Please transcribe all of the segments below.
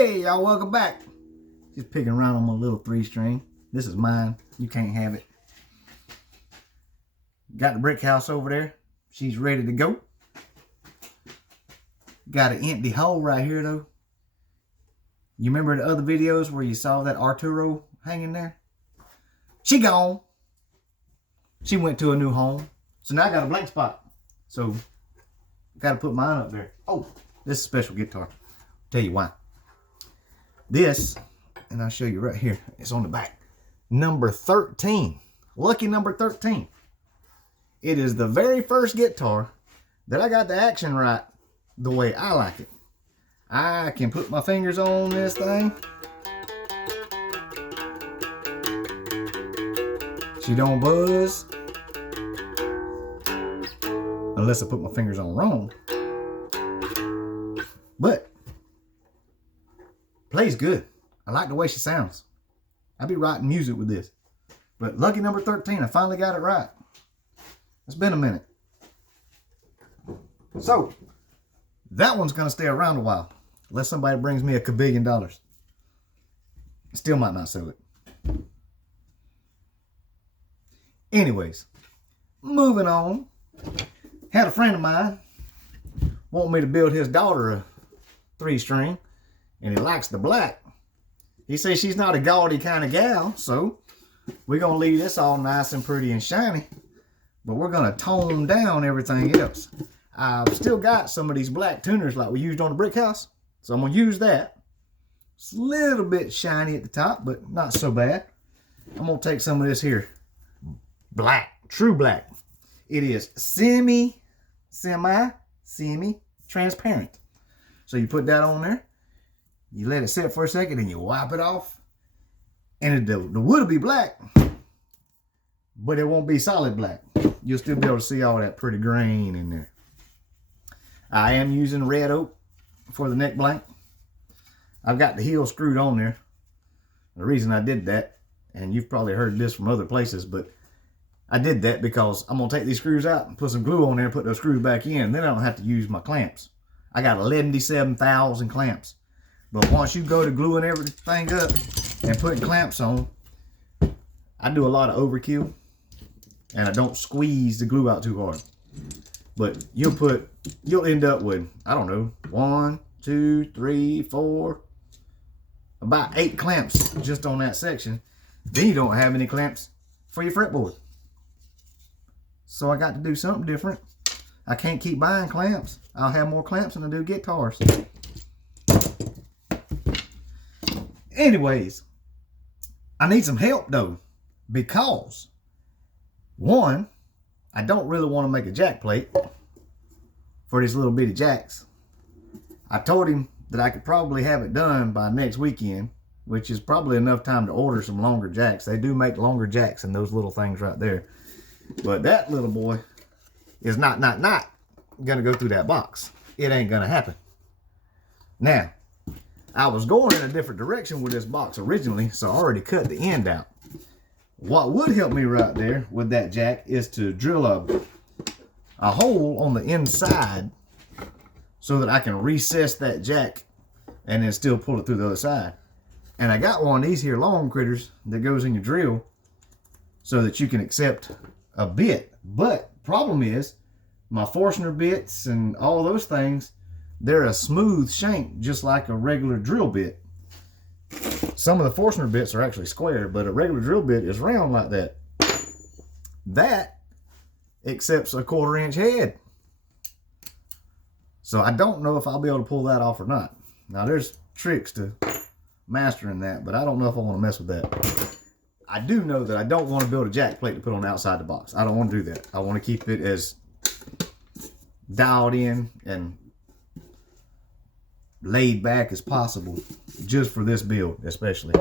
Hey, y'all, welcome back. Just picking around on my little 3-string. This is mine. You can't have it. Got the brick house over there. She's ready to go. Got an empty hole right here, though. You remember the other videos where you saw that Arturo hanging there? She gone. She went to a new home. So now I got a blank spot. So, got to put mine up there. Oh, this is a special guitar. Tell you why. This, and I'll show you right here, it's on the back. Number 13. Lucky number 13. It is the very first guitar that I got the action right the way I like it. I can put my fingers on this thing. She don't buzz. Unless I put my fingers on wrong. But plays good. I like the way she sounds. I'll be writing music with this. But lucky number 13, I finally got it right. It's been a minute. So, that one's going to stay around a while. Unless somebody brings me $1 billion. Still might not sell it. Anyways, moving on. Had a friend of mine want me to build his daughter a 3-string. And he likes the black. He says she's not a gaudy kind of gal, so we're going to leave this all nice and pretty and shiny. But we're going to tone down everything else. I've still got some of these black tuners like we used on the brick house. So I'm going to use that. It's a little bit shiny at the top, but not so bad. I'm going to take some of this here. Black. True black. It is semi-transparent. So you put that on there. You let it sit for a second and you wipe it off. And the wood will be black, but it won't be solid black. You'll still be able to see all that pretty grain in there. I am using red oak for the neck blank. I've got the heel screwed on there. The reason I did that, and you've probably heard this from other places, but I did that because I'm going to take these screws out and put some glue on there and put those screws back in. Then I don't have to use my clamps. I got 11,700 clamps. But once you go to gluing everything up and putting clamps on, I do a lot of overkill. And I don't squeeze the glue out too hard. But you'll end up with, I don't know, 1, 2, 3, 4, about 8 clamps just on that section. Then you don't have any clamps for your fretboard. So I got to do something different. I can't keep buying clamps. I'll have more clamps than I do guitars. Anyways, I need some help though, because one, I don't really want to make a jack plate for these little bitty jacks. I told him that I could probably have it done by next weekend, which is probably enough time to order some longer jacks. They do make longer jacks than those little things right there. But that little boy is not gonna go through that box. It ain't gonna happen. Now, I was going in a different direction with this box originally, so I already cut the end out. What would help me right there with that jack is to drill a hole on the inside so that I can recess that jack and then still pull it through the other side. And I got one of these here long critters that goes in your drill so that you can accept a bit. But problem is, my Forstner bits and all those things, they're a smooth shank, just like a regular drill bit. Some of the Forstner bits are actually square, but a regular drill bit is round like that. That accepts a 1/4 inch head. So I don't know if I'll be able to pull that off or not. Now there's tricks to mastering that, but I don't know if I want to mess with that. I do know that I don't want to build a jack plate to put on the outside of the box. I don't want to do that. I want to keep it as dialed in and laid back as possible, just for this build especially.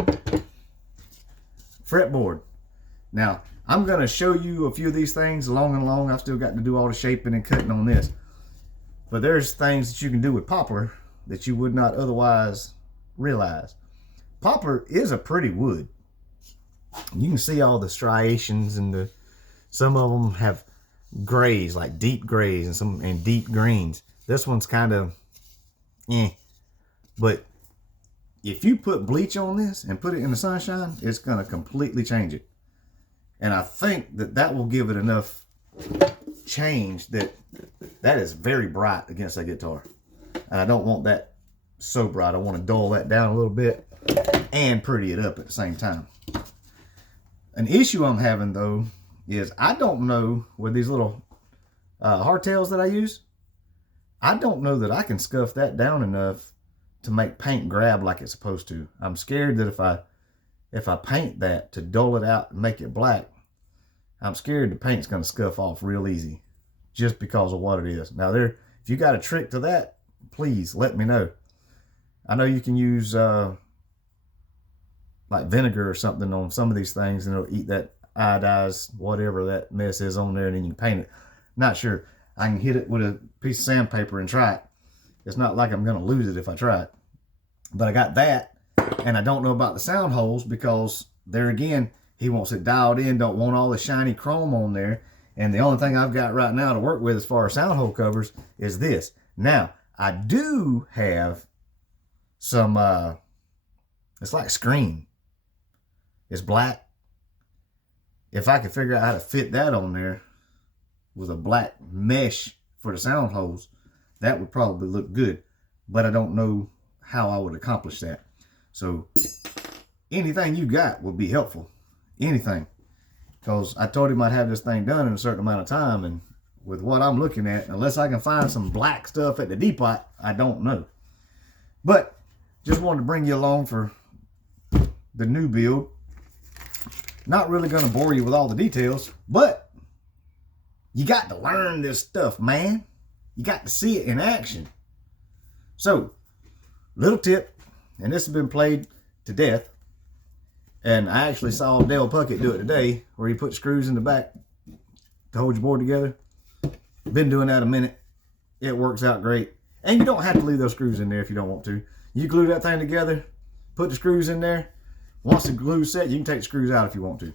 Fretboard. Now I'm going to show you a few of these things along and along. I've still got to do all the shaping and cutting on this, but there's things that you can do with poplar that you would not otherwise realize. Poplar is a pretty wood. You can see all the striations, and some of them have grays, like deep grays, and deep greens. This one's kind of but if you put bleach on this and put it in the sunshine, it's going to completely change it. And I think that will give it enough change that is very bright against that guitar. And I don't want that so bright. I want to dull that down a little bit and pretty it up at the same time. An issue I'm having though is I don't know with these little hardtails that I use, I don't know that I can scuff that down enough to make paint grab like it's supposed to. I'm scared that if I paint that to dull it out and make it black, I'm scared the paint's going to scuff off real easy just because of what it is. Now if you got a trick to that, please let me know. I know you can use like vinegar or something on some of these things and it'll eat that iodized whatever that mess is on there, and then you can paint it. Not sure. I can hit it with a piece of sandpaper and try it. It's not like I'm going to lose it if I try it. But I got that, and I don't know about the sound holes because there again, he wants it dialed in, don't want all the shiny chrome on there. And the only thing I've got right now to work with as far as sound hole covers is this. Now, I do have some, it's like screen. It's black. If I could figure out how to fit that on there with a black mesh for the sound holes, that would probably look good. But I don't know how I would accomplish that. So anything you got would be helpful. Anything. Because I told him I'd have this thing done in a certain amount of time, and with what I'm looking at, unless I can find some black stuff at the depot, I don't know. But just wanted to bring you along for the new build. Not really going to bore you with all the details, but you got to learn this stuff, man. You got to see it in action. So, little tip, and this has been played to death. And I actually saw Dale Puckett do it today, where he put screws in the back to hold your board together. Been doing that a minute. It works out great. And you don't have to leave those screws in there if you don't want to. You glue that thing together, put the screws in there. Once the glue's set, you can take the screws out if you want to.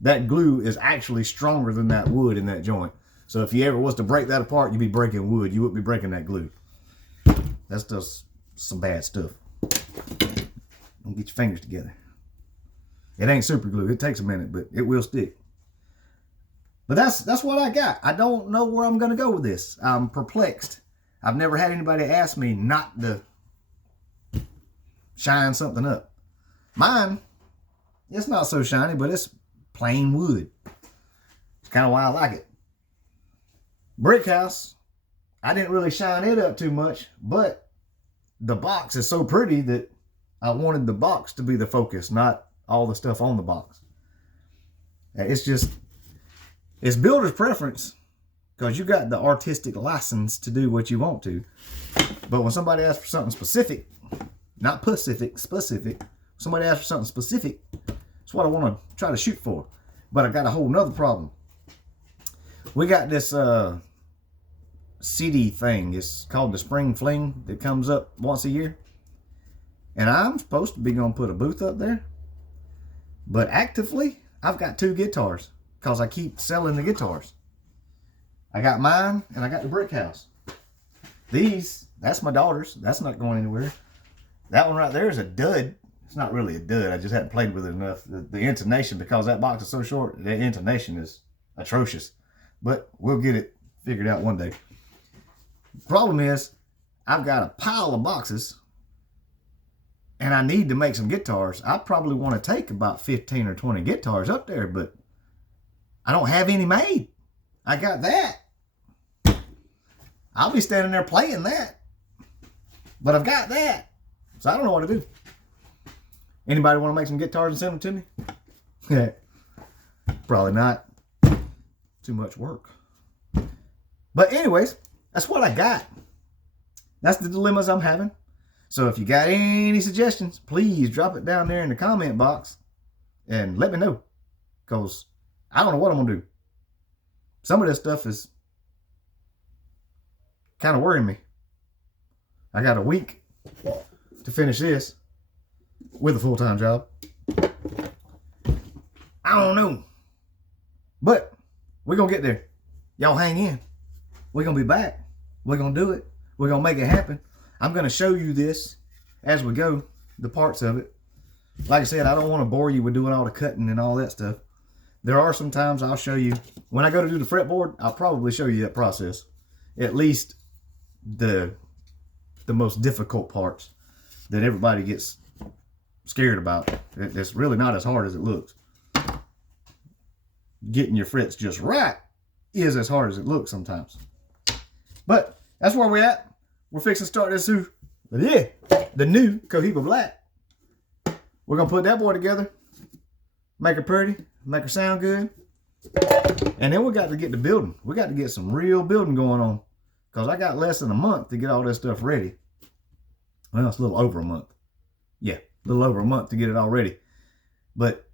That glue is actually stronger than that wood in that joint. So if you ever was to break that apart, you'd be breaking wood. You wouldn't be breaking that glue. That's just some bad stuff. Don't get your fingers together. It ain't super glue. It takes a minute, but it will stick. But that's what I got. I don't know where I'm going to go with this. I'm perplexed. I've never had anybody ask me not to shine something up. Mine, it's not so shiny, but it's plain wood. It's kind of why I like it. Brick house, I didn't really shine it up too much, but the box is so pretty that I wanted the box to be the focus, not all the stuff on the box. It's builder's preference, because you got the artistic license to do what you want to. But when somebody asks for something specific, not specific, somebody asks for something specific, that's what I want to try to shoot for. But I got a whole nother problem. We got this CD thing. It's called the Spring Fling that comes up once a year. And I'm supposed to be going to put a booth up there. But actively, I've got 2 guitars because I keep selling the guitars. I got mine and I got the brick house. These, that's my daughter's. That's not going anywhere. That one right there is a dud. It's not really a dud. I just hadn't played with it enough. The intonation, because that box is so short, the intonation is atrocious. But we'll get it figured out one day. Problem is, I've got a pile of boxes and I need to make some guitars. I probably want to take about 15 or 20 guitars up there, but I don't have any made. I got that. I'll be standing there playing that. But I've got that. So I don't know what to do. Anybody want to make some guitars and send them to me? Probably not. Too much work. But anyways, that's what I got. That's the dilemmas I'm having. So if you got any suggestions, please drop it down there in the comment box and let me know. Because I don't know what I'm going to do. Some of this stuff is kind of worrying me. I got a week to finish this with a full-time job. I don't know. But we're going to get there. Y'all hang in. We're going to be back. We're going to do it. We're going to make it happen. I'm going to show you this as we go, the parts of it. Like I said, I don't want to bore you with doing all the cutting and all that stuff. There are some times I'll show you, when I go to do the fretboard, I'll probably show you that process. At least the most difficult parts that everybody gets scared about. It's really not as hard as it looks. Getting your frets just right is as hard as it looks sometimes. But that's where we're at. We're fixing to start this new, the new Coheba Black. We're going to put that boy together, make her pretty, make her sound good. And then we got to get to building. We got to get some real building going on, because I got less than a month to get all this stuff ready. Well, it's a little over a month. Yeah, a little over a month to get it all ready. But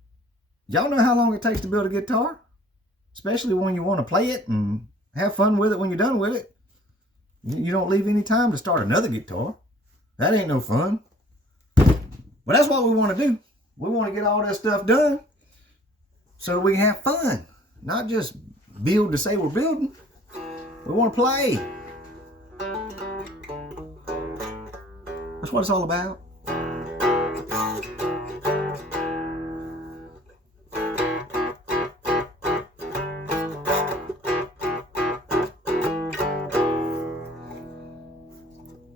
y'all know how long it takes to build a guitar? Especially when you want to play it and have fun with it when you're done with it. You don't leave any time to start another guitar. That ain't no fun. But that's what we want to do. We want to get all that stuff done so that we can have fun. Not just build to say we're building. We want to play. That's what it's all about.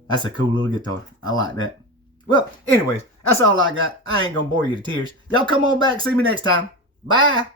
That's a cool little guitar. I like that. Well, anyways, that's all I got. I ain't gonna bore you to tears. Y'all come on back, see me next time. Bye.